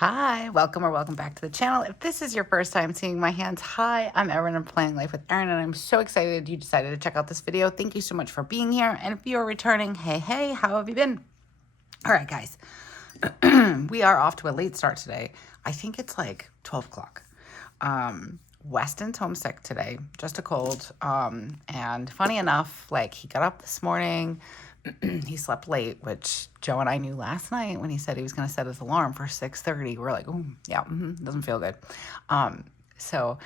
Hi, welcome or welcome back to the channel. If this is your first time seeing my hands, hi, I'm Erin. I'm Planning Life with Erin, and I'm so excited you decided to check out this video. Thank you so much for being here. And if you're returning, hey, how have you been? All right, guys, we are off to a late start today. I think it's like 12 o'clock. Weston's homesick today, just a cold. And funny enough, like he got up this morning, he slept late, which Joe and I knew last night when he said he was going to set his alarm for 6:30. We're like, oh, yeah, doesn't feel good. So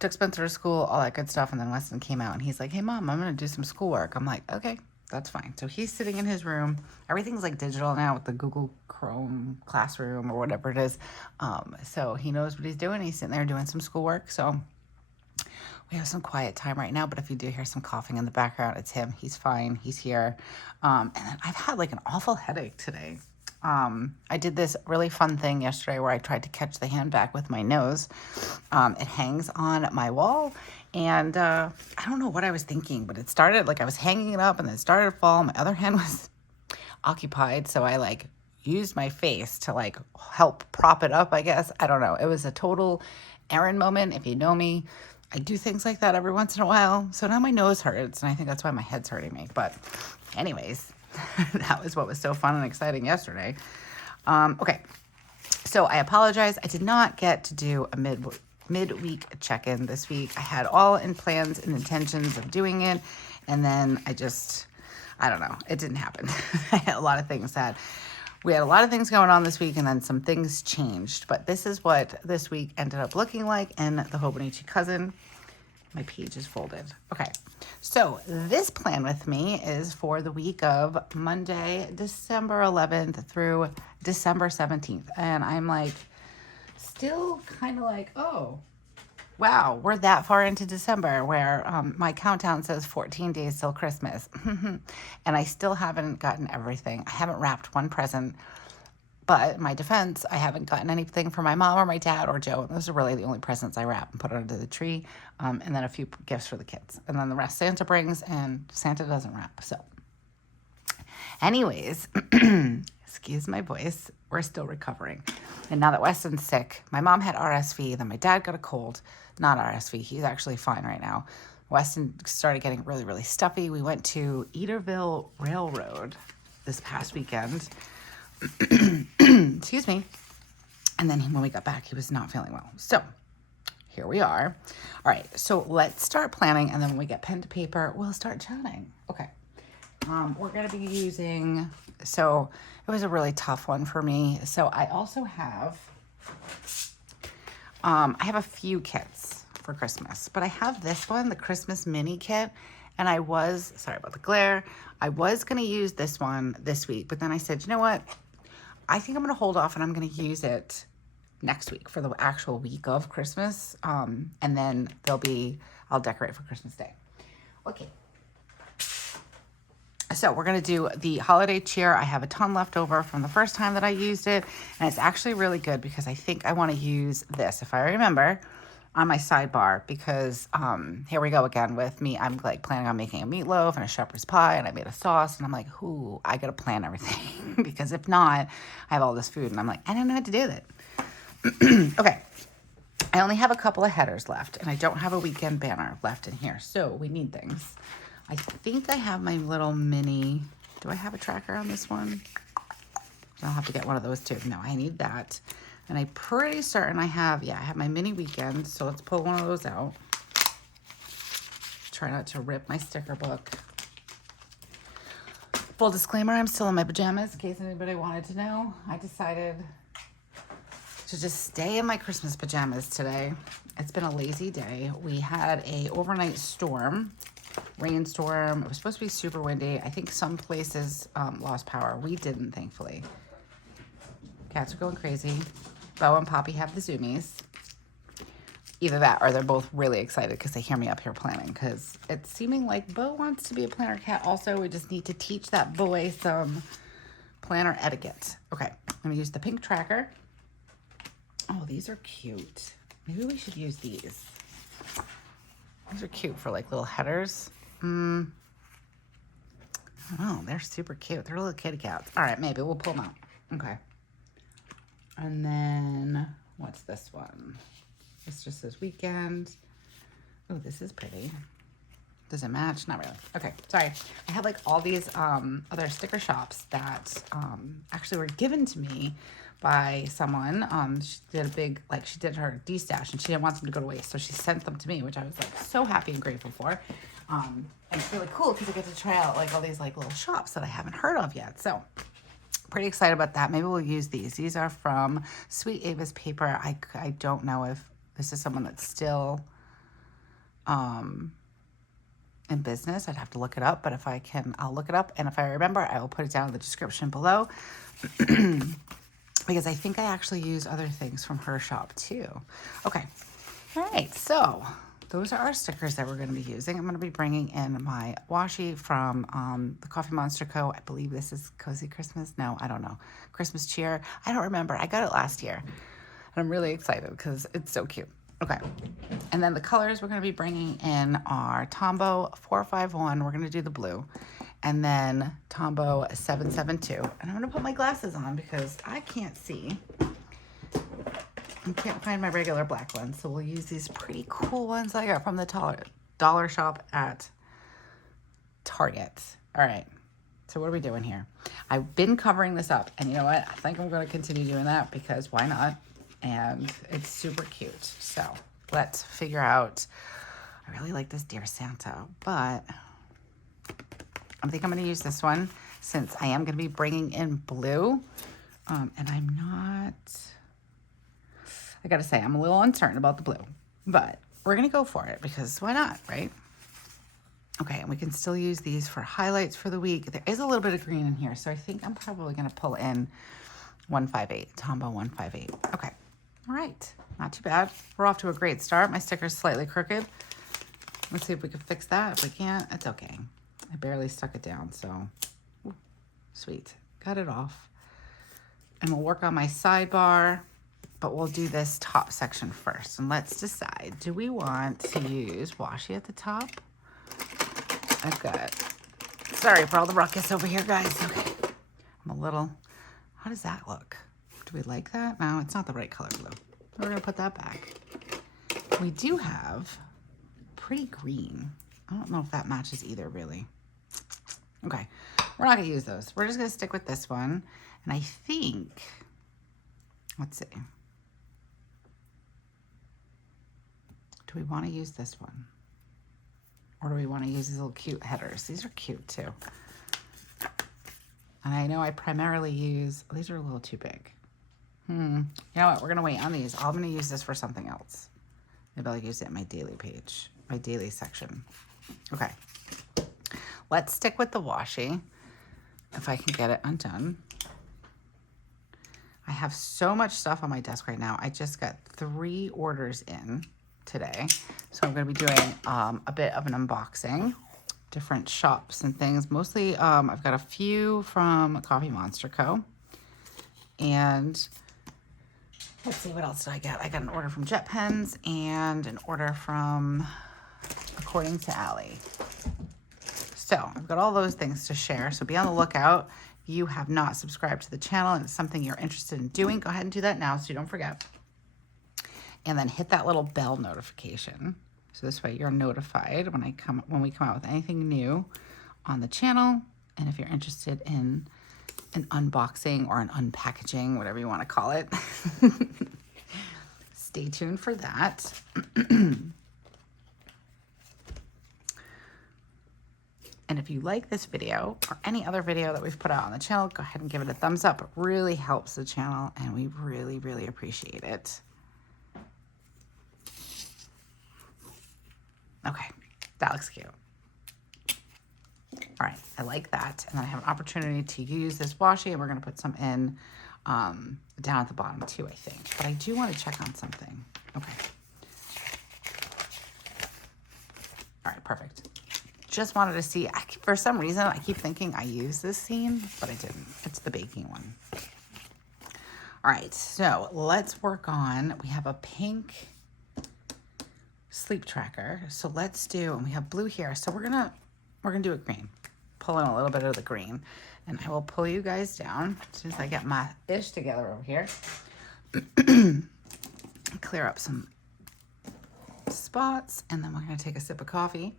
took Spencer to school, all that good stuff. And then Weston came out and he's like, hey, Mom, I'm going to do some schoolwork. I'm like, okay, that's fine. So he's sitting in his room. Everything's like digital now with the Google Chrome Classroom or whatever it is. So he knows what he's doing. He's sitting there doing some schoolwork. So we have some quiet time right now, but if you do hear some coughing in the background, it's him. He's fine. He's here. And then I've had like an awful headache today. I did this really fun thing yesterday where I tried to catch the hand back with my nose. It hangs on my wall, and I don't know what I was thinking, but it started like I was hanging it up and then it started to fall. My other hand was occupied, so I like used my face to like help prop it up, I guess. I don't know. It was a total Erin moment. If you know me, I do things like that every once in a while. So now my nose hurts, and I think that's why my head's hurting me. But anyways, that was what was so fun and exciting yesterday. Okay, so I apologize. I did not get to do a midweek check-in this week. I had all in plans and intentions of doing it, and then I don't know. It didn't happen. I had a lot of things we had a lot of things going on this week, and then some things changed. But this is what this week ended up looking like in the Hobonichi Cousin. My page is folded. Okay, so this plan with me is for the week of Monday, December 11th through December 17th. And I'm like, still kind of like, oh, wow, we're that far into December where my countdown says 14 days till Christmas. And I still haven't gotten everything. I haven't wrapped one present. But in my defense, I haven't gotten anything for my mom or my dad or Joe. Those are really the only presents I wrap and put under the tree. And then a few gifts for the kids. And then the rest Santa brings, and Santa doesn't wrap. So anyways, excuse my voice. We're still recovering. And now that Weston's sick, my mom had RSV, then my dad got a cold. Not RSV. He's actually fine right now. Weston started getting really, really stuffy. We went to Eaterville Railroad this past weekend. Excuse me. And then when we got back, he was not feeling well. So here we are. All right. So let's start planning. And then when we get pen to paper, we'll start chatting. Okay. We're going to be using, so it was a really tough one for me. So I also have, I have a few kits for Christmas, but I have this one, the Christmas mini kit. And sorry about the glare. I was going to use this one this week, but then I said, you know what? I think I'm going to hold off and I'm going to use it next week for the actual week of Christmas. And then I'll decorate for Christmas Day. Okay. So we're going to do the holiday cheer. I have a ton left over from the first time that I used it. And it's actually really good because I think I want to use this, if I remember, on my sidebar, because here we go again with me. I'm like planning on making a meatloaf and a shepherd's pie, and I made a sauce, and I'm like, ooh, I got to plan everything because if not, I have all this food, and I'm like, I don't know what to do with it. Okay. I only have a couple of headers left, and I don't have a weekend banner left in here, so we need things. I think I have my little mini, do I have a tracker on this one? I'll have to get one of those too. No, I need that. And I'm pretty certain I have my mini weekend. So let's pull one of those out. Try not to rip my sticker book. Full disclaimer, I'm still in my pajamas in case anybody wanted to know. I decided to just stay in my Christmas pajamas today. It's been a lazy day. We had a overnight rainstorm. It was supposed to be super windy. I think some places lost power. We didn't, thankfully. Cats are going crazy. Bo and Poppy have the zoomies. Either that or they're both really excited because they hear me up here planning, because it's seeming like Bo wants to be a planner cat also. We just need to teach that boy some planner etiquette. Okay, I'm going to use the pink tracker. Oh, these are cute. Maybe we should use these. These are cute for like little headers. Oh, they're super cute. They're little kitty cats. All right, maybe we'll pull them out. Okay. And then, what's this one? This just says weekend. Oh, this is pretty. Does it match? Not really. Okay, sorry. I have like all these other sticker shops that actually were given to me by someone. She did a big, like she did her D-stash and she didn't want them to go to waste. So she sent them to me, which I was like so happy and grateful for. And it's really cool because I get to try out like all these like little shops that I haven't heard of yet. So pretty excited about that. Maybe we'll use these. These are from Sweet Ava's Paper. I don't know if this is someone that's still in business. I'd have to look it up, but if I can, I'll look it up. And if I remember, I will put it down in the description below because I think I actually use other things from her shop too. Okay. All right. So those are our stickers that we're going to be using. I'm going to be bringing in my washi from the Coffee Monster Co. I believe this is Cozy Christmas. No, I don't know. Christmas Cheer. I don't remember. I got it last year and I'm really excited because it's so cute. Okay, and then the colors we're going to be bringing in are Tombow 451. We're going to do the blue, and then Tombow 772. And I'm going to put my glasses on because I can't see. I can't find my regular black ones, so we'll use these pretty cool ones I got from the dollar shop at Target. All right, so what are we doing here? I've been covering this up, and you know what? I think I'm going to continue doing that because why not? And it's super cute. So let's figure out, I really like this Dear Santa, but I think I'm going to use this one since I am going to be bringing in blue. And I'm not, I got to say, I'm a little uncertain about the blue, but we're going to go for it because why not, right? Okay, and we can still use these for highlights for the week. There is a little bit of green in here, so I think I'm probably going to pull in 158, Tombow 158. Okay. All right, not too bad. We're off to a great start. My sticker's slightly crooked. Let's see if we can fix that. If we can't, it's okay. I barely stuck it down, so ooh, sweet. Got it off. And we'll work on my sidebar, but we'll do this top section first. And let's decide, do we want to use washi at the top? I've got, sorry for all the ruckus over here, guys. Okay, I'm a little, how does that look? Do we like that? No, it's not the right color blue. We're going to put that back. We do have pretty green. I don't know if that matches either, really. Okay, we're not going to use those. We're just going to stick with this one. And I think, let's see. Do we want to use this one? Or do we want to use these little cute headers? These are cute, too. And I know I primarily use, these are a little too big. You know what? We're going to wait on these. I'm going to use this for something else. Maybe I'll use it in my daily page, my daily section. Okay. Let's stick with the washi if I can get it undone. I have so much stuff on my desk right now. I just got 3 orders in today. So I'm going to be doing a bit of an unboxing, different shops and things. Mostly I've got a few from Coffee Monster Co. And let's see, what else did I get? I got an order from Jet Pens and an order from According to Allie. So I've got all those things to share. So be on the lookout. If you have not subscribed to the channel and it's something you're interested in doing, go ahead and do that now so you don't forget. And then hit that little bell notification. So this way you're notified when we come out with anything new on the channel. And if you're interested in an unboxing or an unpackaging, whatever you want to call it, stay tuned for that. And if you like this video or any other video that we've put out on the channel, go ahead and give it a thumbs up. It really helps the channel and we really, really appreciate it. Okay, that looks cute. All right, I like that. And then I have an opportunity to use this washi and we're gonna put some in down at the bottom too, I think. But I do wanna check on something. Okay. All right, perfect. Just wanted to see, for some reason, I keep thinking I used this scene, but I didn't. It's the baking one. All right, so let's work on, we have a pink sleep tracker. So let's do, and we have blue here. So we're gonna do a green. Pull in a little bit of the green. And I will pull you guys down as soon as I get my ish together over here. clear up some spots, and then we're going to take a sip of coffee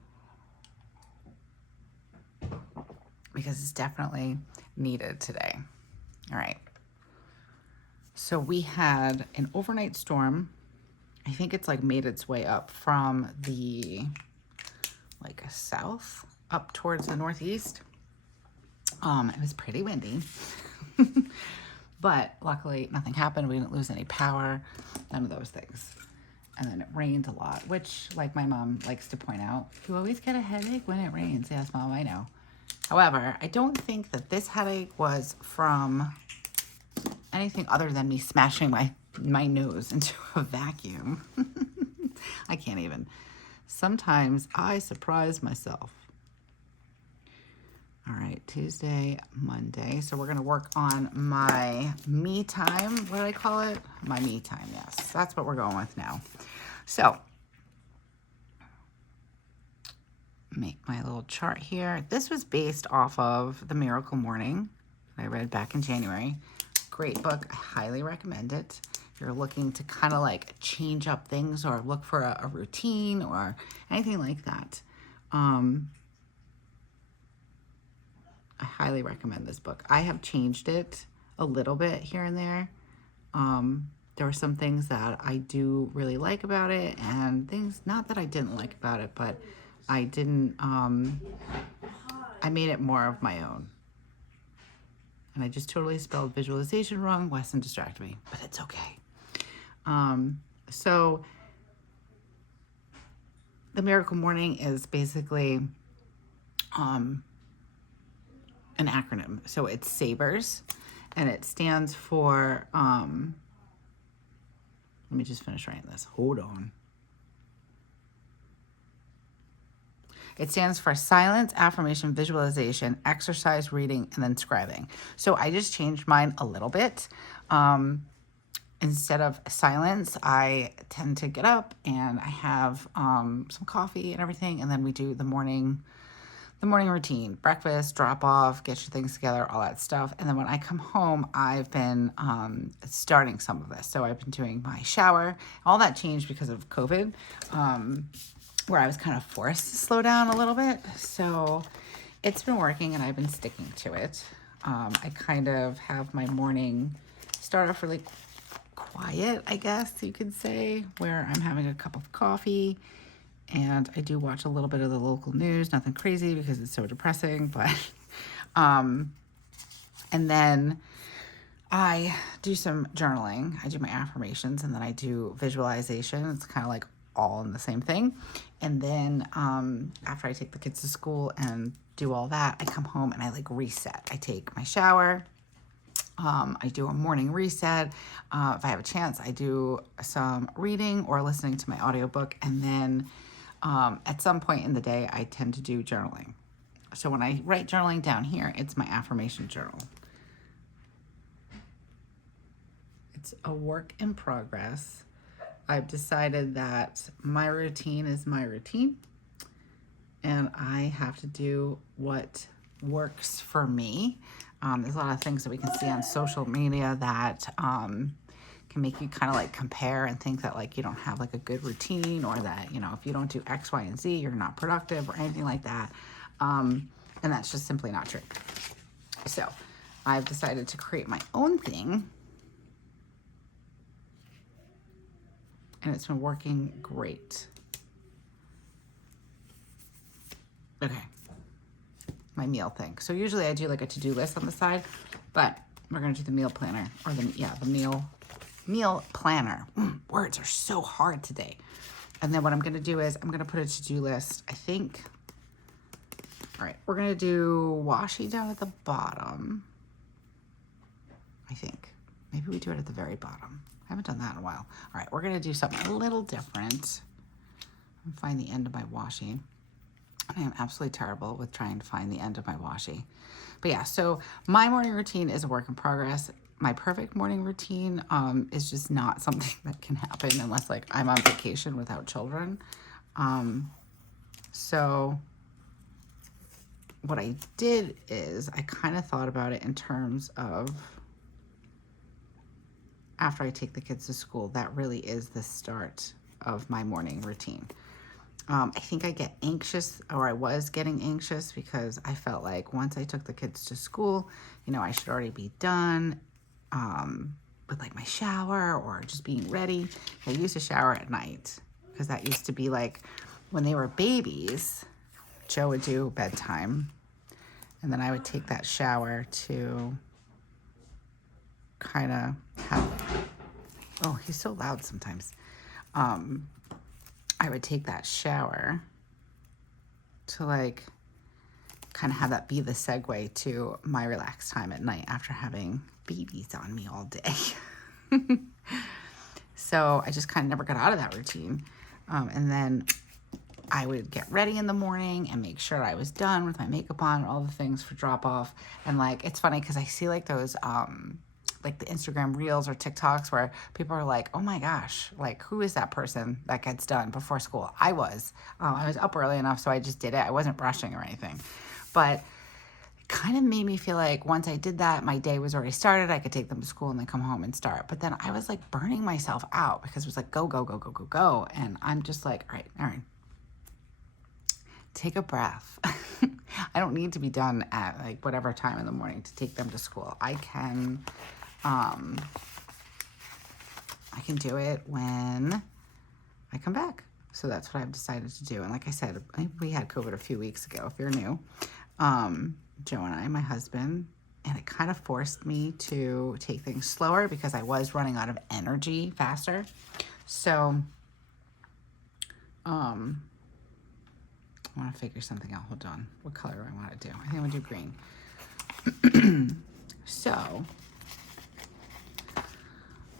because it's definitely needed today. All right. So we had an overnight storm. I think it's like made its way up from the like south up towards the northeast. It was pretty windy, but luckily nothing happened. We didn't lose any power, none of those things. And then it rained a lot, which, like my mom likes to point out, you always get a headache when it rains. Yes, Mom, I know. However, I don't think that this headache was from anything other than me smashing my nose into a vacuum. I can't even. Sometimes I surprise myself. All right, Tuesday, Monday. So we're going to work on my me time. What did I call it? My me time, yes. That's what we're going with now. So, make my little chart here. This was based off of The Miracle Morning that I read back in January. Great book. I highly recommend it. If you're looking to kind of like change up things or look for a routine or anything like that. I highly recommend this book. I have changed it a little bit here and there. There were some things that I do really like about it and things not that I didn't like about it, but I didn't, I made it more of my own. And I just totally spelled visualization wrong. Weston distracted me, but it's okay. So The Miracle Morning is basically, an acronym. So it's SABERS, and it stands for, let me just finish writing this. Hold on. It stands for silence, affirmation, visualization, exercise, reading, and then scribing. So I just changed mine a little bit. Instead of silence, I tend to get up and I have some coffee and everything, and then we do the morning routine, breakfast, drop off, get your things together, all that stuff. And then when I come home, I've been starting some of this. So I've been doing my shower. All that changed because of COVID, where I was kind of forced to slow down a little bit. So it's been working and I've been sticking to it. I kind of have my morning start off really quiet, I guess you could say, where I'm having a cup of coffee. And I do watch a little bit of the local news, nothing crazy because it's so depressing, but, and then I do some journaling. I do my affirmations and then I do visualization. It's kind of like all in the same thing. And then, after I take the kids to school and do all that, I come home and I like reset. I take my shower. I do a morning reset. If I have a chance, I do some reading or listening to my audiobook. And then, at some point in the day, I tend to do journaling. So when I write journaling down here, it's my affirmation journal. It's a work in progress. I've decided that my routine is my routine, and I have to do what works for me. There's a lot of things that we can see on social media that can make you kind of like compare and think that like you don't have like a good routine, or that, you know, if you don't do X, Y, and Z, you're not productive or anything like that. And that's just simply not true. So I've decided to create my own thing, and it's been working great. Okay. My meal thing. So usually I do like a to-do list on the side, but we're going to do the meal planner, or the meal planner. Words are so hard today. And then what I'm going to do is I'm going to put a to-do list. I think, all right, we're going to do washi down at the bottom. I think maybe we do it at the very bottom. I haven't done that in a while. All right, we're going to do something a little different. Find the end of my washi. I am absolutely terrible with trying to find the end of my washi. But yeah, so my morning routine is a work in progress. My perfect morning routine is just not something that can happen unless like I'm on vacation without children. So what I did is I kind of thought about it in terms of after I take the kids to school, that really is the start of my morning routine. I think I get anxious, or I was getting anxious, because I felt like once I took the kids to school, you know, I should already be done with like my shower or just being ready. I used to shower at night because that used to be like when they were babies, Joe would do bedtime, and then I would take that shower to kind of have, oh, he's so loud sometimes. I would take that shower to like kind of have that be the segue to my relaxed time at night after having babies on me all day. So I just kind of never got out of that routine. And then I would get ready in the morning and make sure I was done with my makeup on and all the things for drop off. And like, it's funny because I see like those, like the Instagram reels or TikToks where people are like, oh my gosh, like who is that person that gets done before school? I was up early enough, so I just did it. I wasn't rushing or anything, but it kind of made me feel like once I did that, my day was already started. I could take them to school and then come home and start. But then I was like burning myself out because it was like, go, go, go, go, go, go. And I'm just like, all right, Erin, take a breath. I don't need to be done at like whatever time in the morning to take them to school. I can do it when I come back. So that's what I've decided to do. And like I said, we had COVID a few weeks ago, if you're new. Joe and I, my husband, and it kind of forced me to take things slower because I was running out of energy faster. So, I want to figure something out. Hold on. What color do I want to do? I think I'm going to do green. So,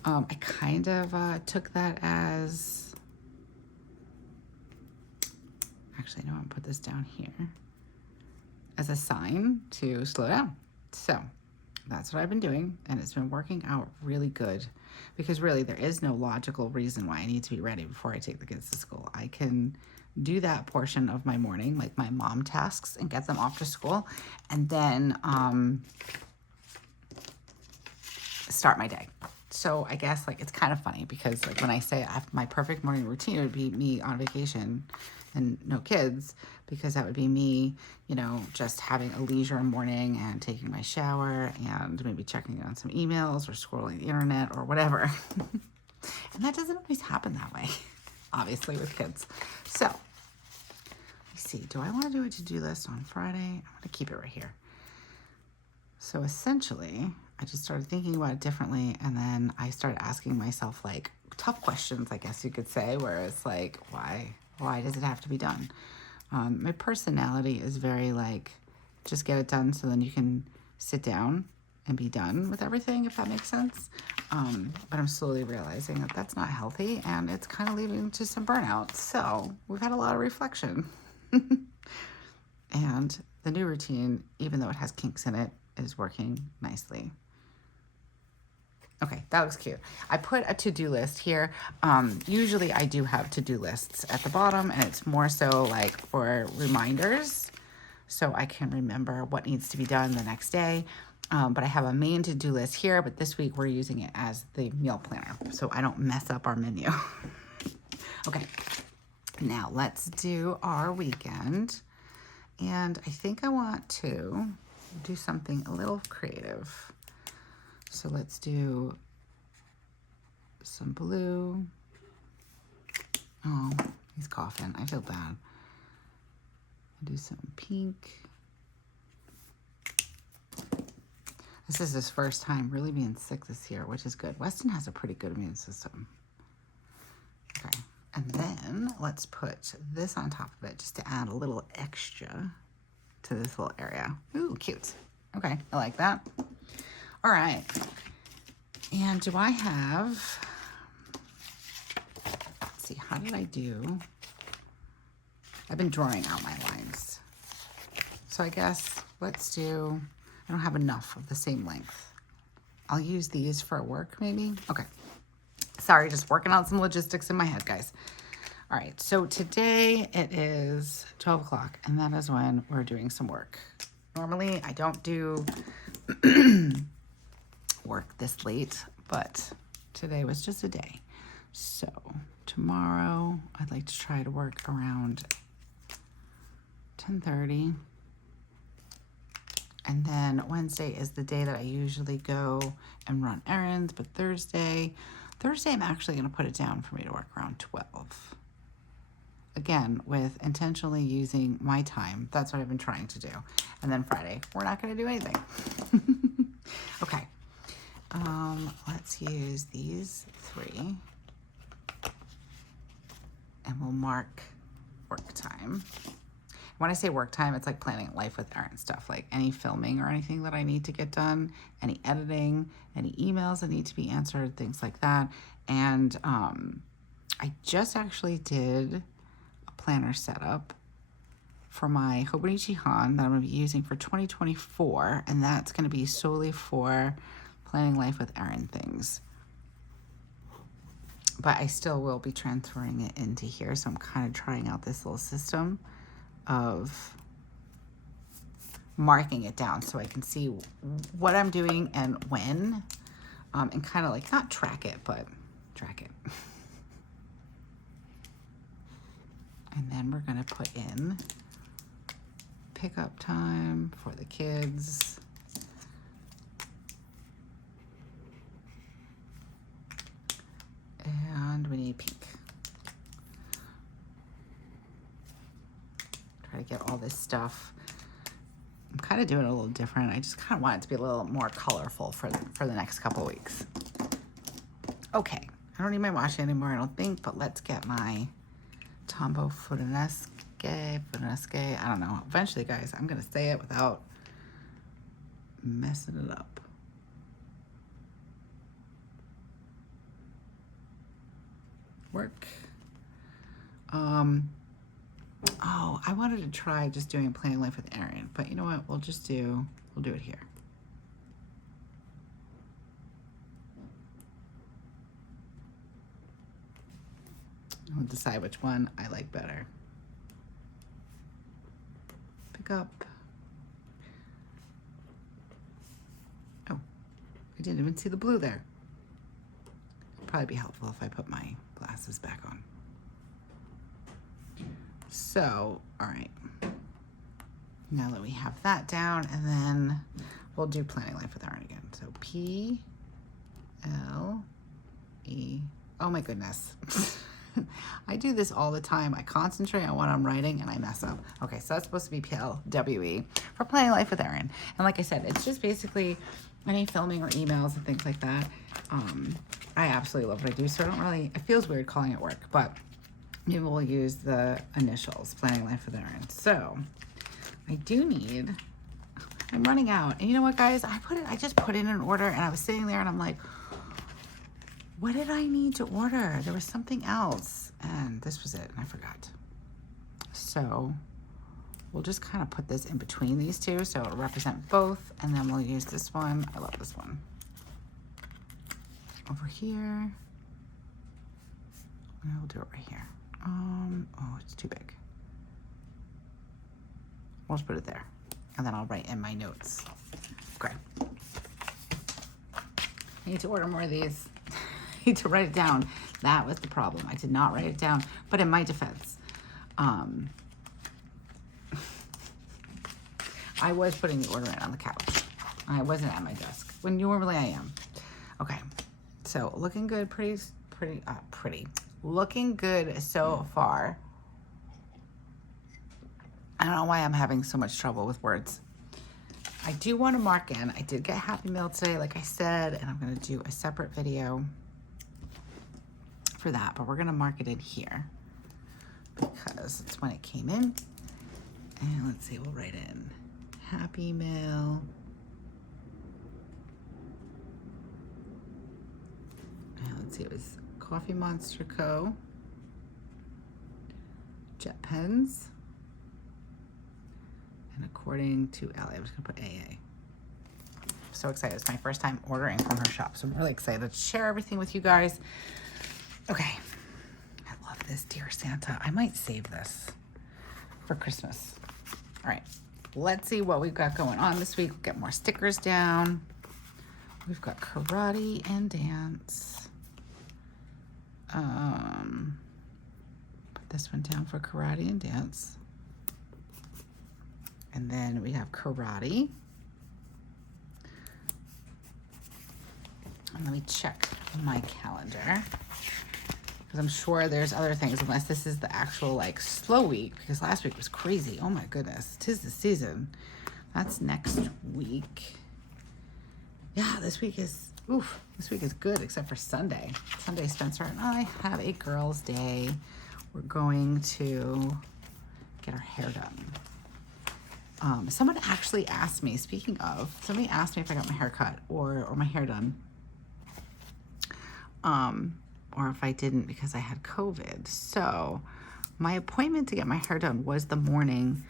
I kind of took that as, actually, no, I'm going to put this down here, as a sign to slow down. So that's what I've been doing, and it's been working out really good, because really there is no logical reason why I need to be ready before I take the kids to school. I can do that portion of my morning, like my mom tasks, and get them off to school, and then start my day. So I guess like it's kind of funny because like when I say my perfect morning routine would be me on vacation and no kids, because that would be me, you know, just having a leisure morning and taking my shower and maybe checking on some emails or scrolling the internet or whatever. And that doesn't always happen that way, obviously, with kids. So let me see, do I want to do a to-do list on Friday? I'm going to keep it right here. So essentially, I just started thinking about it differently, and then I started asking myself like tough questions, I guess you could say, where it's like, why does it have to be done? My personality is very like, just get it done so then you can sit down and be done with everything, if that makes sense. But I'm slowly realizing that that's not healthy, and it's kind of leading to some burnout. So we've had a lot of reflection. And the new routine, even though it has kinks in it, is working nicely. Okay, that looks cute. I put a to-do list here. Usually I do have to-do lists at the bottom, and it's more so like for reminders, so I can remember what needs to be done the next day. But I have a main to-do list here, but this week we're using it as the meal planner, so I don't mess up our menu. Okay, now let's do our weekend. And I think I want to do something a little creative. So let's do some blue. Oh, he's coughing. I feel bad. Do some pink. This is his first time really being sick this year, which is good. Weston has a pretty good immune system. Okay, and then let's put this on top of it just to add a little extra to this little area. Ooh, cute. Okay, I like that. All right, and do I have, let's see, how did I do? I've been drawing out my lines. So I guess let's do, I don't have enough of the same length. I'll use these for work maybe. Okay, sorry, just working out some logistics in my head, guys. All right, so today it is 12 o'clock, and that is when we're doing some work. Normally I don't do work this late, but Today was just a day. So tomorrow I'd like to try to work around 10:30. And then Wednesday is the day that I usually go and run errands. But Thursday I'm actually going to put it down for me to work around 12. Again, with intentionally using my time. That's what I've been trying to do. And then Friday, we're not going to do anything. Okay. Let's use these 3. And we'll mark work time. When I say work time, it's like planning life with Erin stuff, like any filming or anything that I need to get done, any editing, any emails that need to be answered, things like that. And I just actually did a planner setup for my Hobonichi Han that I'm going to be using for 2024, and that's going to be solely for planning life with Erin things. But I still will be transferring it into here, so I'm kind of trying out this little system of marking it down so I can see what I'm doing and when, and kind of like not track it, but track it. And then we're going to put in pickup time for the kids. And we need pink. Try to get all this stuff. I'm kind of doing it a little different. I just kind of want it to be a little more colorful for the next couple weeks. Okay, I don't need my washi anymore, I don't think, but let's get my Tombow Finalizing. I don't know. Eventually, guys, I'm going to say it without messing it up. Work. Oh, I wanted to try just doing Planning Life with Erin, but you know what? We'll do it here. I'll decide which one I like better. Pick up. Oh, I didn't even see the blue there. It'd probably be helpful if I put my glasses back on. So, all right. Now that we have that down, and then we'll do Planning Life with Erin again. So P-L-E. Oh my goodness. I do this all the time. I concentrate on what I'm writing and I mess up. Okay, so that's supposed to be P-L-W-E for Planning Life with Erin. And like I said, it's just basically any filming or emails and things like that. I absolutely love what I do, so I don't really, it feels weird calling it work, but maybe we'll use the initials, Planning Life with Erin. So I do need, I'm running out. And you know what, guys? I just put in an order, and I was sitting there and I'm like, what did I need to order? There was something else, and this was it, and I forgot. So we'll just kind of put this in between these two so it'll represent both, and then we'll use this one. I love this one. Over here. And we'll do it right here. Oh, it's too big. We'll just put it there, and then I'll write in my notes. Okay. I need to order more of these. I need to write it down. That was the problem. I did not write it down, but in my defense, I was putting the order in on the couch. I wasn't at my desk, when normally I am. Okay, so looking good, pretty. Looking good so far. I don't know why I'm having so much trouble with words. I do want to mark in. I did get Happy Meal today, like I said, and I'm going to do a separate video for that, but we're going to mark it in here because it's when it came in. And let's see, we'll write in Happy Meal. And let's see, it was TheCoffeeMonsterzco, jet pens, and according to Ellie, I'm just gonna put AA. I'm so excited, it's my first time ordering from her shop, so I'm really excited to share everything with you guys. Okay, I love this Dear Santa. I might save this for Christmas. All right, let's see what we've got going on this week. We'll get more stickers down. We've got karate and dance. Put this one down for karate and dance. And then we have karate. And let me check my calendar, because I'm sure there's other things, unless this is the actual like slow week, because last week was crazy. Oh my goodness, 'tis the season. That's next week. Yeah, this week is good, except for Sunday. Sunday, Spencer and I have a girls' day. We're going to get our hair done. Someone actually asked me, speaking of, somebody asked me if I got my hair cut or my hair done. Or if I didn't because I had COVID. So my appointment to get my hair done was the morning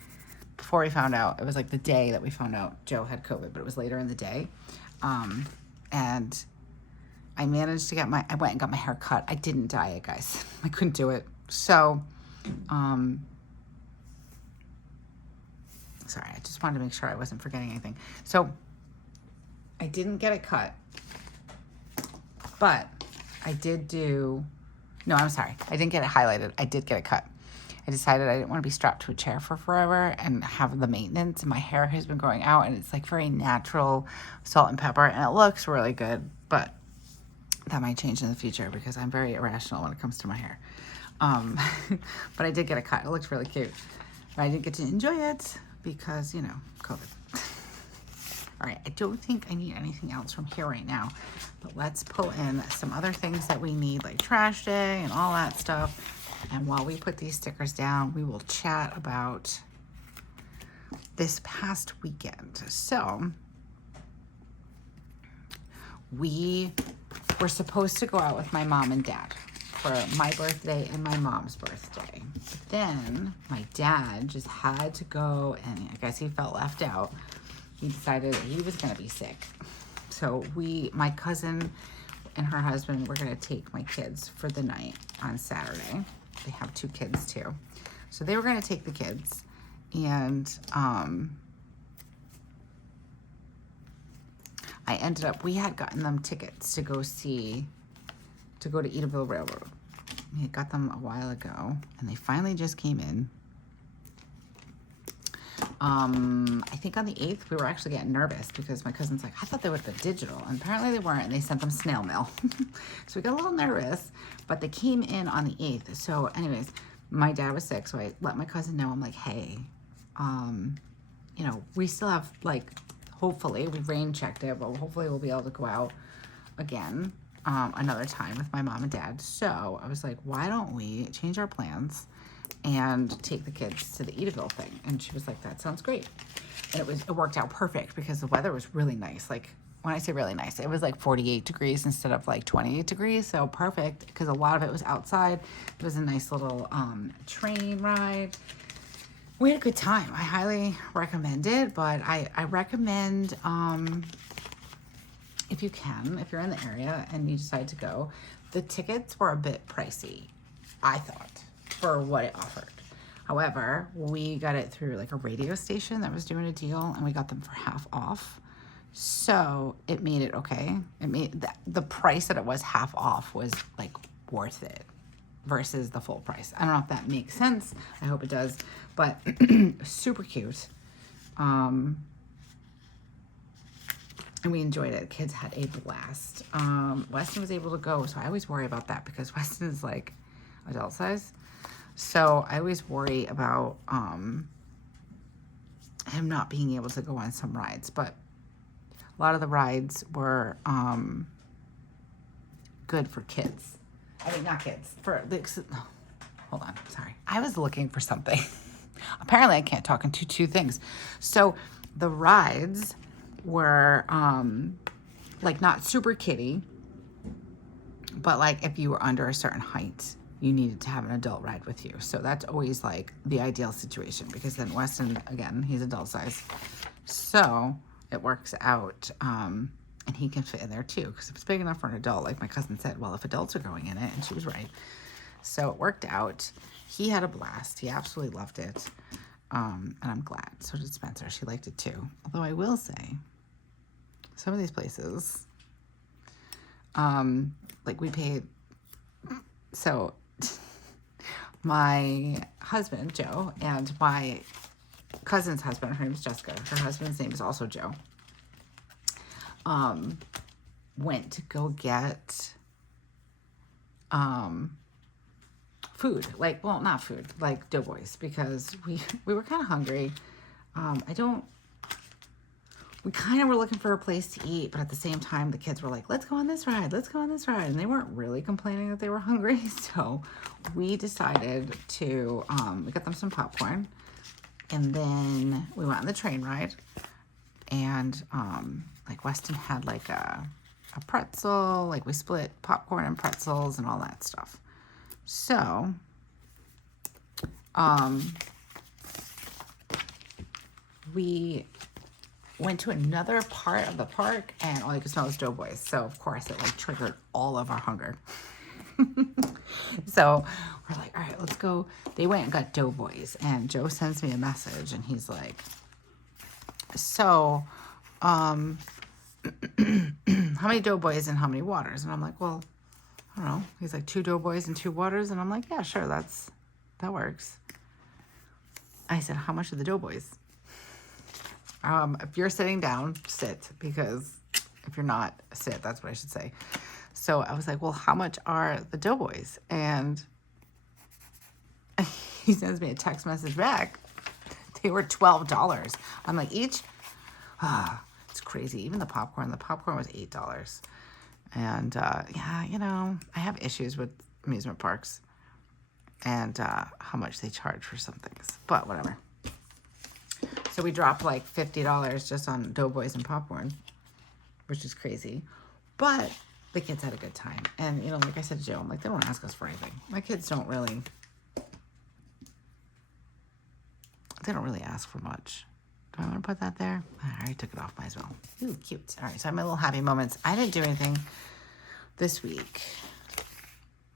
before we found out. It was like the day that we found out Joe had COVID, but it was later in the day. And I managed to I went and got my hair cut. I didn't dye it, guys. I couldn't do it. So, sorry, I just wanted to make sure I wasn't forgetting anything. So I didn't get it cut, but I did no, I'm sorry. I didn't get it highlighted. I did get it cut. I decided I didn't want to be strapped to a chair for forever and have the maintenance. And my hair has been growing out, and it's like very natural salt and pepper, and it looks really good, but that might change in the future because I'm very irrational when it comes to my hair. But I did get it cut. It looked really cute. But I didn't get to enjoy it because, you know, COVID. All right, I don't think I need anything else from here right now, but let's pull in some other things that we need, like trash day and all that stuff. And while we put these stickers down, we will chat about this past weekend. So we were supposed to go out with my mom and dad for my birthday and my mom's birthday. But then my dad just had to go, and I guess he felt left out. He decided that he was going to be sick. So my cousin and her husband were going to take my kids for the night on Saturday. They have 2 kids too. So they were going to take the kids, and we had gotten them tickets to go to Edaville Railroad. We had got them a while ago, and they finally just came in. I think on the 8th, we were actually getting nervous because my cousin's like, I thought they would have been digital. And apparently they weren't, and they sent them snail mail. So we got a little nervous, but they came in on the 8th. So anyways, my dad was sick, so I let my cousin know. I'm like, hey, you know, we still have, like, hopefully, we rain checked it, but hopefully we'll be able to go out again another time with my mom and dad. So I was like, why don't we change our plans and take the kids to the Edaville thing? And she was like, that sounds great. And it worked out perfect because the weather was really nice. Like, when I say really nice, it was like 48 degrees instead of like 28 degrees. So perfect, because a lot of it was outside. It was a nice little train ride. We had a good time. I highly recommend it, but I recommend, if you can, if you're in the area and you decide to go, the tickets were a bit pricey, I thought, for what it offered. However, we got it through like a radio station that was doing a deal, and we got them for half off. So it made it okay. It made the price that it was half off was like worth it versus the full price. I don't know if that makes sense. I hope it does, but super cute. And we enjoyed it. Kids had a blast. Weston was able to go, so I always worry about that because Weston is like adult size. So I always worry about him not being able to go on some rides, but a lot of the rides were good for kids. I mean, not kids. Hold on, sorry. I was looking for something. Apparently I can't talk into 2 things. So the rides were like not super kiddie, but like if you were under a certain height, you needed to have an adult ride with you. So that's always like the ideal situation, because then Weston, again, he's adult size. So it works out, and he can fit in there too, because if it's big enough for an adult, like my cousin said, well, if adults are going in it, and she was right. So it worked out. He had a blast. He absolutely loved it. And I'm glad. So did Spencer. She liked it too. Although I will say, some of these places, like we paid So my husband, Joe, and my cousin's husband, her name is Jessica. Her husband's name is also Joe. Went to go get food, like, well, not food, like Doughboys, because we were kind of hungry. We kind of were looking for a place to eat, but at the same time, the kids were like, let's go on this ride, let's go on this ride. And they weren't really complaining that they were hungry. So we decided to, we got them some popcorn, and then we went on the train ride. And like Weston had like a pretzel, like we split popcorn and pretzels and all that stuff. So, we went to another part of the park, and all you could smell was Doughboys. So of course it like triggered all of our hunger. So we're like, all right, let's go. They went and got Doughboys, and Joe sends me a message, and he's like, so, how many Doughboys and how many waters? And I'm like, well, I don't know. He's like, 2 Doughboys and 2 waters. And I'm like, yeah, sure. That works. I said, how much are the Doughboys? If you're sitting down, sit, because if you're not, sit. That's what I should say. So I was like, well, how much are the Doughboys? And he sends me a text message back. They were $12. I'm like, each? It's crazy. Even the popcorn was $8. And yeah, you know, I have issues with amusement parks and how much they charge for some things, but whatever. So we dropped like $50 just on Doughboys and popcorn, which is crazy. But the kids had a good time. And, you know, like I said to Joe, I'm like, they don't ask us for anything. My kids don't really ask for much. Do I want to put that there? I already took it off, might as well. Ooh, cute. All right, so I have my little happy moments. I didn't do anything this week,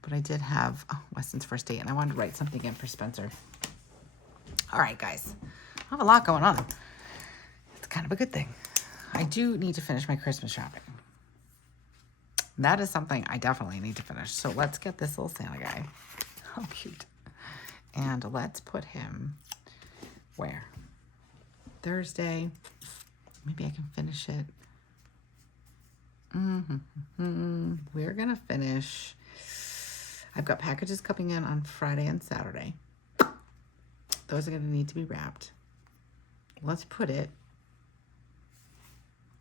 but I did have Weston's first date, and I wanted to write something in for Spencer. All right, guys. I have a lot going on. It's kind of a good thing. I do need to finish my Christmas shopping. That is something I definitely need to finish. So let's get this little Santa guy. Oh, cute. And let's put him where? Thursday. Maybe I can finish it. We're going to finish. I've got packages coming in on Friday and Saturday. Those are going to need to be wrapped. Let's put it.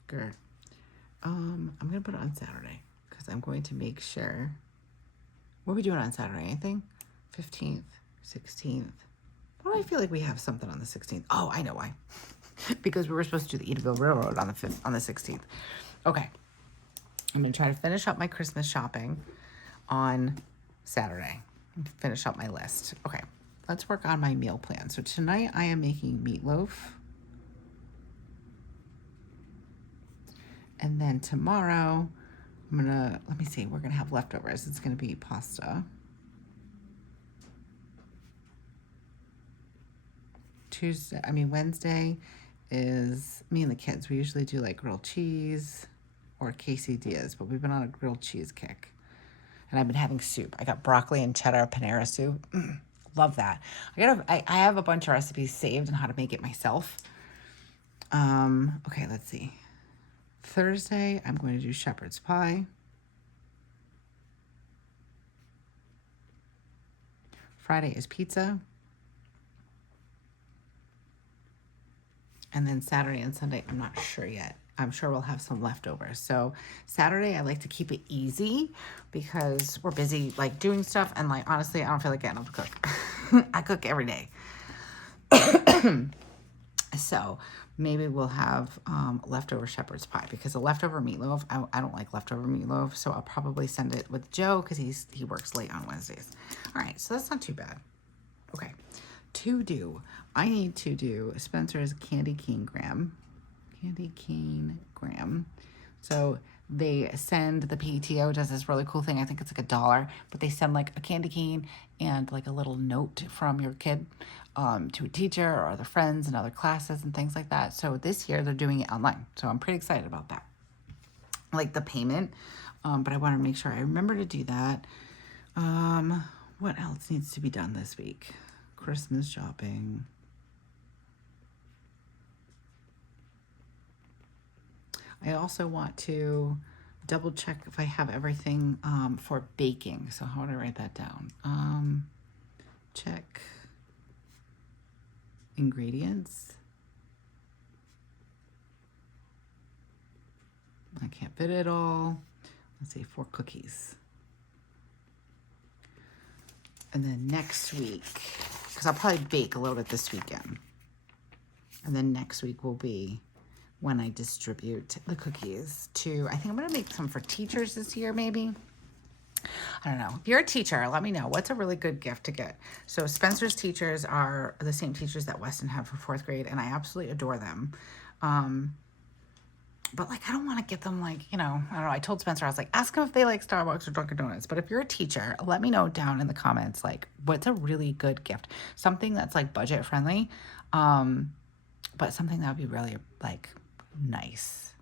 Good. I'm going to put it on Saturday because I'm going to make sure. What are we doing on Saturday? Anything? 15th, 16th. Why do I feel like we have something on the 16th? Oh, I know why. Because we were supposed to do the Edaville Railroad on the 16th. Okay. I'm going to try to finish up my Christmas shopping on Saturday. Finish up my list. Okay. Let's work on my meal plan. So tonight I am making meatloaf. And then tomorrow I'm going to, let me see, we're going to have leftovers. It's going to be pasta. Wednesday is me and the kids. We usually do like grilled cheese or quesadillas, but we've been on a grilled cheese kick. And I've been having soup. I got broccoli and cheddar panera soup. Love that. I have a bunch of recipes saved on how to make it myself. Okay, let's see. Thursday, I'm going to do shepherd's pie. Friday is pizza. And then Saturday and Sunday, I'm not sure yet. I'm sure we'll have some leftovers. So Saturday, I like to keep it easy because we're busy like doing stuff. And like, honestly, I don't feel like getting up to cook. I cook every day. So maybe we'll have leftover shepherd's pie because a leftover meatloaf, I don't like leftover meatloaf. So I'll probably send it with Joe because he works late on Wednesdays. All right, so that's not too bad. Okay, to do. I need to do Spencer's candy cane graham. Candy cane graham. So they send, the PTO does this really cool thing. I think it's like $1, but they send like a candy cane and like a little note from your kid to a teacher or other friends and other classes and things like that. So this year they're doing it online. So I'm pretty excited about that. Like the payment, but I want to make sure I remember to do that. What else needs to be done this week? Christmas shopping. I also want to double check if I have everything for baking. So how would I write that down? Check ingredients. I can't fit it all. Let's say 4 cookies. And then next week, because I'll probably bake a little bit this weekend. And then next week will be when I distribute the cookies to, I think I'm going to make some for teachers this year, maybe. I don't know. If you're a teacher, let me know. What's a really good gift to get? So Spencer's teachers are the same teachers that Weston had for 4th grade, and I absolutely adore them. But like, I don't want to get them like, I don't know. I told Spencer, I was like, ask them if they like Starbucks or Dunkin' Donuts. But if you're a teacher, let me know down in the comments, like, what's a really good gift? Something that's like budget friendly, but something that would be really like nice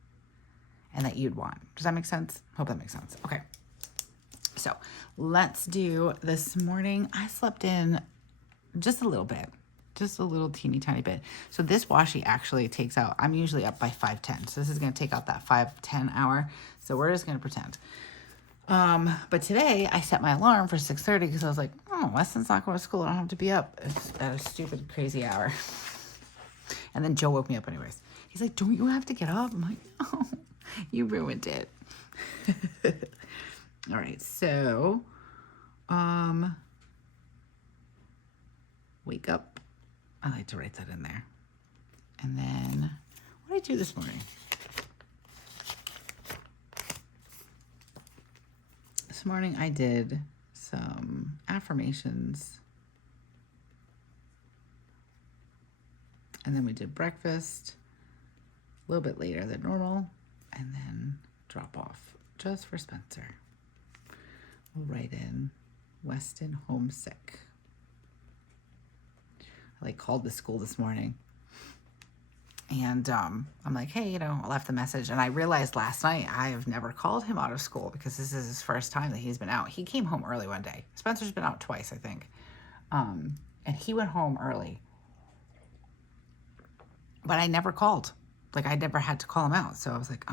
and that you'd want. Does that make sense? Hope that makes sense. Okay. So let's do this morning. I slept in just a little bit. Just a little teeny tiny bit. So this washi actually takes out, I'm usually up by 5:10. So this is going to take out that 5:10 hour. So we're just going to pretend. But today I set my alarm for 6:30 because I was like, oh, Weston's not going to school. I don't have to be up at a stupid, crazy hour. And then Joe woke me up anyways. He's like, don't you have to get up? I'm like, no, you ruined it. All right. So, wake up. I like to write that in there. And then, what did I do this morning? This morning I did some affirmations. And then we did breakfast a little bit later than normal. And then drop off just for Spencer. We'll write in Weston homesick. I like called the school this morning and I'm like, hey, I left the message, and I realized last night I have never called him out of school because this is his first time that he's been out. He came home early one day. Spencer's been out twice, I think. And he went home early, but I never called. Like, I never had to call him out. So I was like,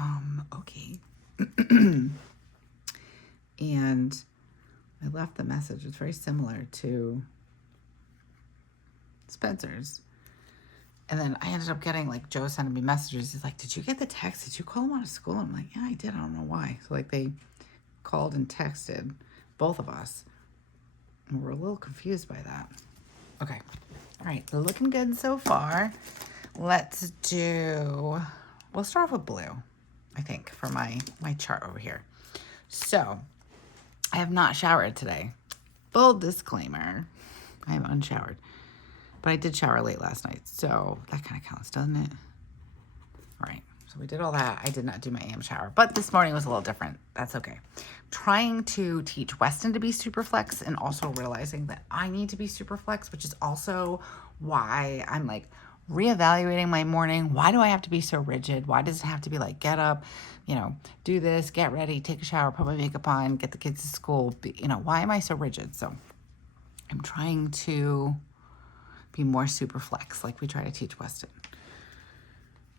okay. And I left the message. It's very similar to Spencer's. And then I ended up getting, like, Joe sending me messages. He's like, did you get the text? Did you call him out of school? I'm like, yeah, I did. I don't know why. So, like, they called and texted, both of us. And we're a little confused by that. Okay. All right. Looking good so far. Let's do, we'll start off with blue, I think, for my chart over here. So, I have not showered today. Full disclaimer. I am unshowered. But I did shower late last night, so that kind of counts, doesn't it? All right, so we did all that. I did not do my AM shower, but this morning was a little different. That's okay. Trying to teach Weston to be super flex and also realizing that I need to be super flex, which is also why I'm like reevaluating my morning. Why do I have to be so rigid? Why does it have to be like, get up, do this, get ready, take a shower, put my makeup on, get the kids to school? Why am I so rigid? So I'm trying to be more super flex like we try to teach Weston.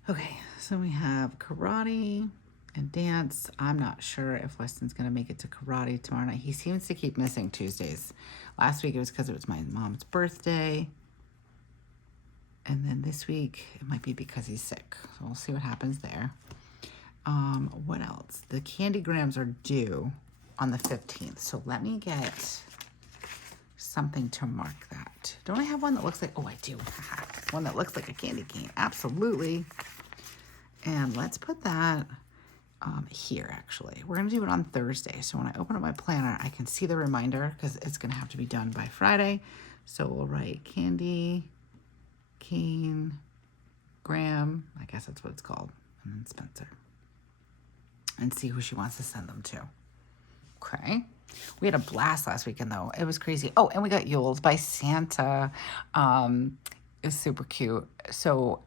Okay, so we have karate and dance. I'm not sure if Weston's going to make it to karate tomorrow night. He seems to keep missing Tuesdays. Last week it was because it was my mom's birthday. And then this week it might be because he's sick. So we'll see what happens there. What else? The candy grams are due on the 15th. So let me get something to mark that. Don't I have one that looks like, oh, I do. One that looks like a candy cane. Absolutely. And let's put that here, actually. We're going to do it on Thursday. So when I open up my planner, I can see the reminder because it's going to have to be done by Friday. So we'll write candy, cane, gram. I guess that's what it's called. And then Spencer. And see who she wants to send them to. Okay. We had a blast last weekend, though. It was crazy. Oh, and we got Yules by Santa. It was super cute. So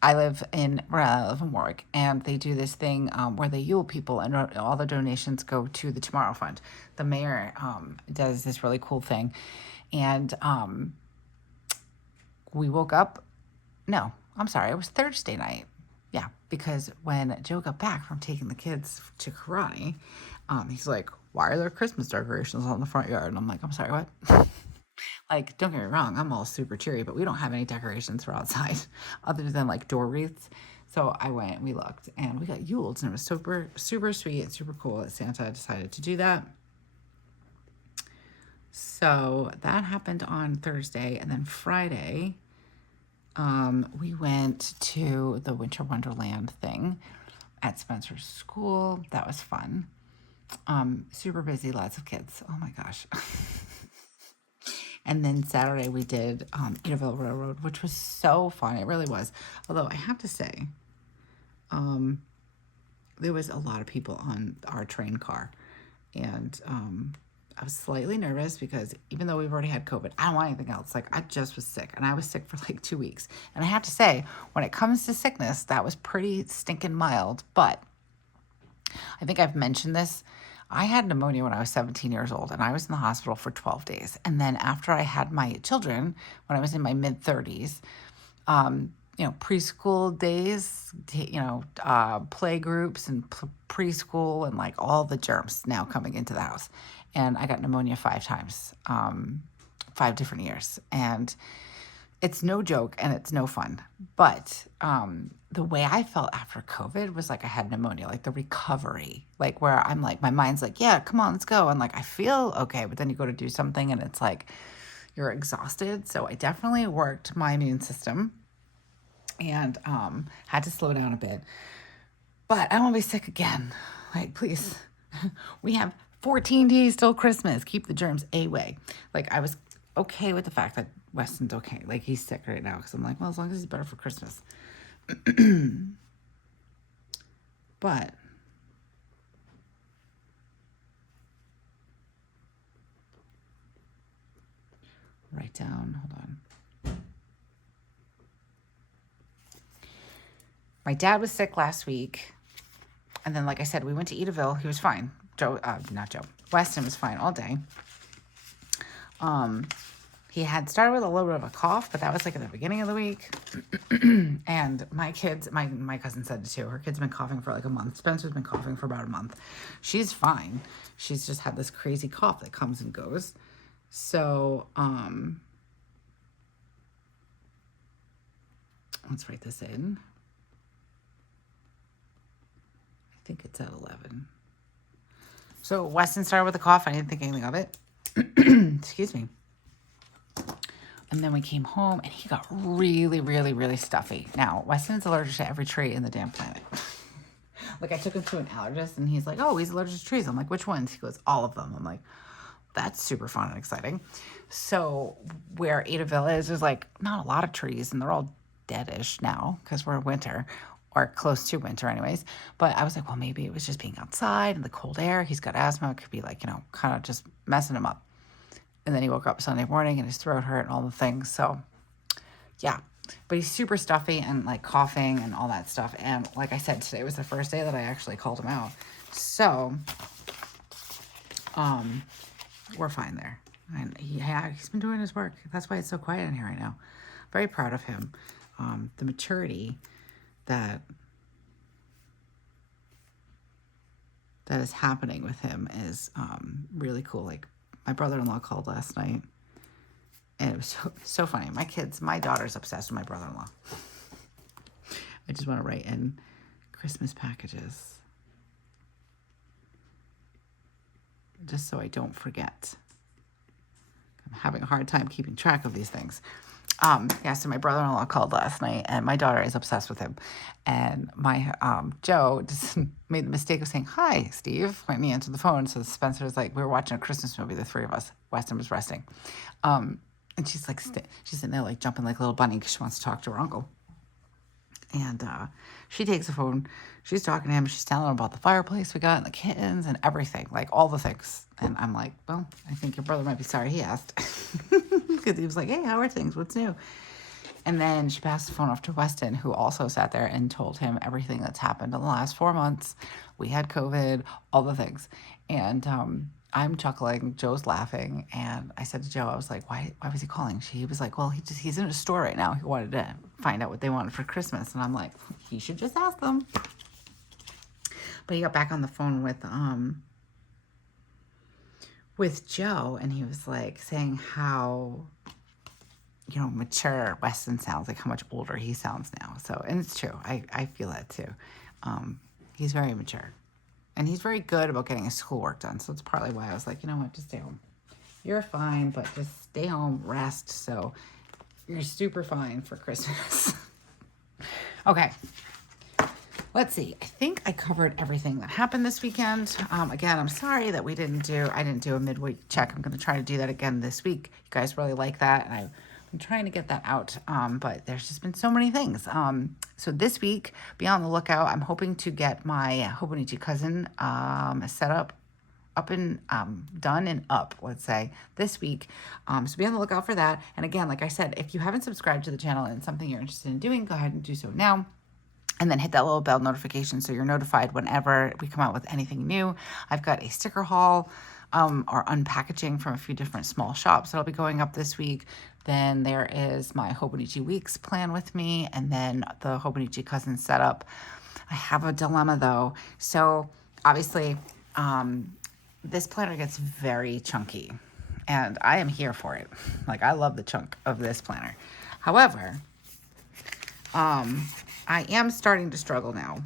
I live in Warwick, and they do this thing where they Yule people, and all the donations go to the Tomorrow Fund. The mayor does this really cool thing, and we woke up. No, I'm sorry, it was Thursday night. Yeah, because when Joe got back from taking the kids to karate, he's like, "Why are there Christmas decorations on the front yard?" And I'm like, "I'm sorry, what?" Like, don't get me wrong, I'm all super cheery, but we don't have any decorations for outside other than like door wreaths. So I went and we looked, and we got Yules, and it was super, super sweet and super cool that Santa decided to do that. So that happened on Thursday, and then Friday, we went to the Winter Wonderland thing at Spencer's school. That was fun. Super busy, lots of kids. Oh my gosh. And then Saturday we did Edaville Railroad, which was so fun. It really was. Although I have to say, there was a lot of people on our train car. And I was slightly nervous because even though we've already had COVID, I don't want anything else. Like, I just was sick, and I was sick for like 2 weeks. And I have to say, when it comes to sickness, that was pretty stinking mild. But I think I've mentioned this. I had pneumonia when I was 17 years old, and I was in the hospital for 12 days. And then after I had my children, when I was in my mid 30s, preschool days, play groups and preschool, and like all the germs now coming into the house. And I got pneumonia 5 times, 5 different years. And it's no joke, and it's no fun. But the way I felt after COVID was like I had pneumonia, like the recovery, like where I'm like, my mind's like, yeah, come on, let's go. And like, I feel okay. But then you go to do something and it's like, you're exhausted. So I definitely worked my immune system and had to slow down a bit. But I won't be sick again. Like, please. We have 14 days till Christmas. Keep the germs away. Like, I was okay with the fact that Weston's okay. Like, he's sick right now because I'm like, well, as long as he's better for Christmas. But write down, hold on. My dad was sick last week. And then, like I said, we went to Edaville. He was fine. Weston was fine all day. He had started with a little bit of a cough, but that was like at the beginning of the week. And my kids, my cousin said it too. Her kid's been coughing for like a month. Spencer's been coughing for about a month. She's fine. She's just had this crazy cough that comes and goes. So, let's write this in. I think it's at 11. So Weston started with a cough. I didn't think anything of it. Excuse me. And then we came home, and he got really, really, really stuffy. Now, Weston's allergic to every tree in the damn planet. Like, I took him to an allergist, and he's like, oh, he's allergic to trees. I'm like, which ones? He goes, all of them. I'm like, that's super fun and exciting. So where Edaville is, there's like not a lot of trees, and they're all deadish now because we're in winter, or close to winter anyways. But I was like, well, maybe it was just being outside and the cold air. He's got asthma. It could be like, kind of just messing him up. And then he woke up Sunday morning and his throat hurt and all the things. So, yeah. But he's super stuffy and like coughing and all that stuff. And like I said, today was the first day that I actually called him out. So, we're fine there. And he's been doing his work. That's why it's so quiet in here right now. Very proud of him. The maturity that is happening with him is really cool. Like, my brother-in-law called last night, and it was so funny. My daughter's obsessed with my brother-in-law. I just want to write in Christmas packages, just so I don't forget. I'm having a hard time keeping track of these things. So my brother-in-law called last night, and my daughter is obsessed with him. And my Joe just made the mistake of saying, hi, Steve, when he answered the phone. So Spencer was like, we were watching a Christmas movie, the three of us. Weston was resting. And she's like, she's sitting there like jumping like a little bunny because she wants to talk to her uncle. And she takes the phone. She's talking to him. She's telling him about the fireplace we got and the kittens and everything, like all the things. And I'm like, well, I think your brother might be sorry he asked. Because he was like, hey, how are things? What's new? And then she passed the phone off to Weston, who also sat there and told him everything that's happened in the last 4 months. We had COVID, all the things. And I'm chuckling, Joe's laughing, and I said to Joe, I was like, why was he calling? He was like, well, he's in a store right now. He wanted to find out what they wanted for Christmas. And I'm like, he should just ask them. But he got back on the phone with Joe, and he was like saying how, you know, mature Weston sounds, like how much older he sounds now. So, and it's true. I feel that too. He's very mature. And he's very good about getting his schoolwork done. So it's partly why I was like, you know what, just stay home. You're fine, but just stay home, rest. So you're super fine for Christmas. Okay. Let's see. I think I covered everything that happened this weekend. Again, I'm sorry that I didn't do a midweek check. I'm going to try to do that again this week. You guys really like that. And I'm trying to get that out, but there's just been so many things. So this week, be on the lookout. I'm hoping to get my Hobonichi Cousin set up and done and up, let's say, this week. So be on the lookout for that. And again, like I said, if you haven't subscribed to the channel and it's something you're interested in doing, go ahead and do so now. And then hit that little bell notification so you're notified whenever we come out with anything new. I've got a sticker haul or unpackaging from a few different small shops that'll be going up this week. Then there is my Hobonichi Weeks plan with me, and then the Hobonichi Cousin setup. I have a dilemma though. So obviously, this planner gets very chunky, and I am here for it. Like, I love the chunk of this planner. However, I am starting to struggle now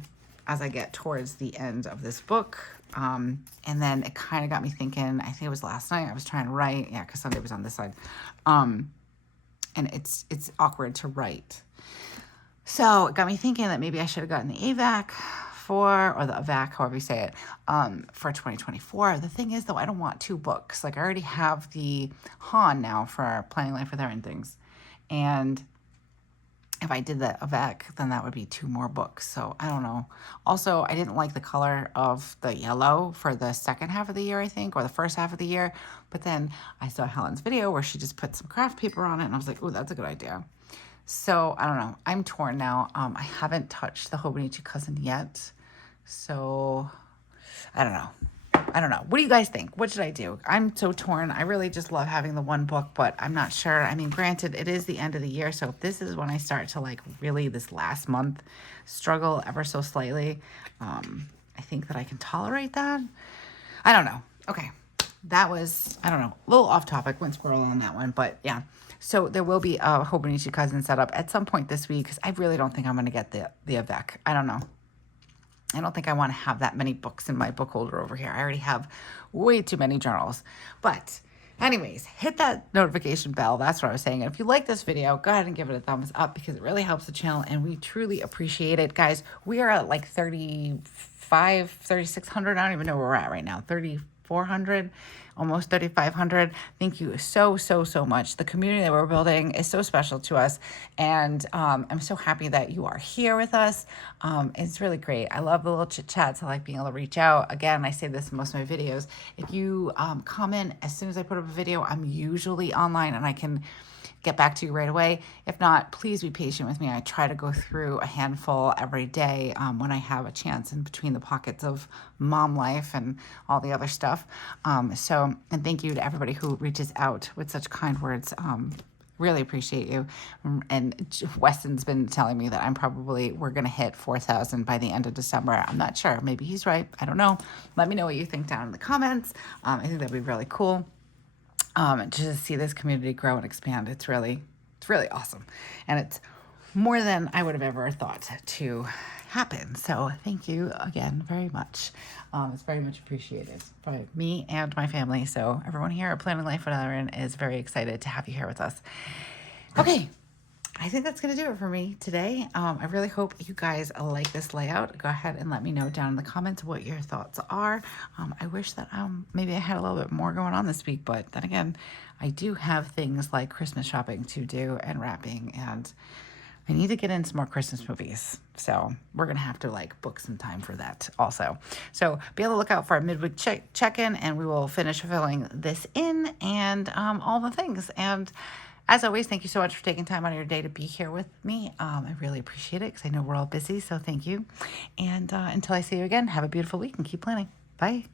as I get towards the end of this book. And then it kind of got me thinking, I think it was last night, I was trying to write. Yeah, because Sunday was on this side. And it's awkward to write. So it got me thinking that maybe I should have gotten the AVAC or the AVAC, however you say it, for 2024. The thing is, though, I don't want 2 books. Like, I already have the Han now for Planning Life with Erin things. And if I did the AVAC, then that would be 2 more books. So I don't know. Also, I didn't like the color of the yellow for the second half of the year, I think, or the first half of the year. But then I saw Helen's video where she just put some craft paper on it, and I was like, oh, that's a good idea. So I don't know. I'm torn now. I haven't touched the Hobonichi Cousin yet. So I don't know. What do you guys think? What should I do? I'm so torn. I really just love having the 1 book, but I'm not sure. I mean, granted, it is the end of the year. So if this is when I start to, like, really this last month struggle ever so slightly, I think that I can tolerate that. I don't know. Okay. That was, I don't know, a little off topic, went squirrel on that one, but yeah. So there will be a Hobonichi Cousin set up at some point this week, because I really don't think I'm going to get the AVAC. I don't know. I don't think I want to have that many books in my book holder over here. I already have way too many journals. But anyways, hit that notification bell. That's what I was saying. And if you like this video, go ahead and give it a thumbs up, because it really helps the channel and we truly appreciate it. Guys, we are at like 3,600. I don't even know where we're at right now. 3,400, almost 3,500. Thank you so much. The community that we're building is so special to us, and I'm so happy that you are here with us. It's really great. I love the little chit chats. I like being able to reach out. Again, I say this in most of my videos. If you comment as soon as I put up a video, I'm usually online and I can get back to you right away. If not, please be patient with me. I try to go through a handful every day when I have a chance, in between the pockets of mom life and all the other stuff. And thank you to everybody who reaches out with such kind words. Really appreciate you. And Weston's been telling me that we're going to hit 4,000 by the end of December. I'm not sure. Maybe he's right. I don't know. Let me know what you think down in the comments. I think that'd be really cool. To see this community grow and expand. It's really awesome. And it's more than I would have ever thought to happen. So thank you again very much. It's very much appreciated by me and my family. So everyone here at Planning Life with Erin is very excited to have you here with us. Okay. I think that's going to do it for me today. I really hope you guys like this layout. Go ahead and let me know down in the comments what your thoughts are. I wish that maybe I had a little bit more going on this week, but then again, I do have things like Christmas shopping to do and wrapping and I need to get in some more Christmas movies. So we're going to have to like book some time for that also. So be on the lookout for our midweek check-in, and we will finish filling this in and all the things. And as always, thank you so much for taking time out of your day to be here with me. I really appreciate it because I know we're all busy. So thank you. And until I see you again, have a beautiful week and keep planning. Bye.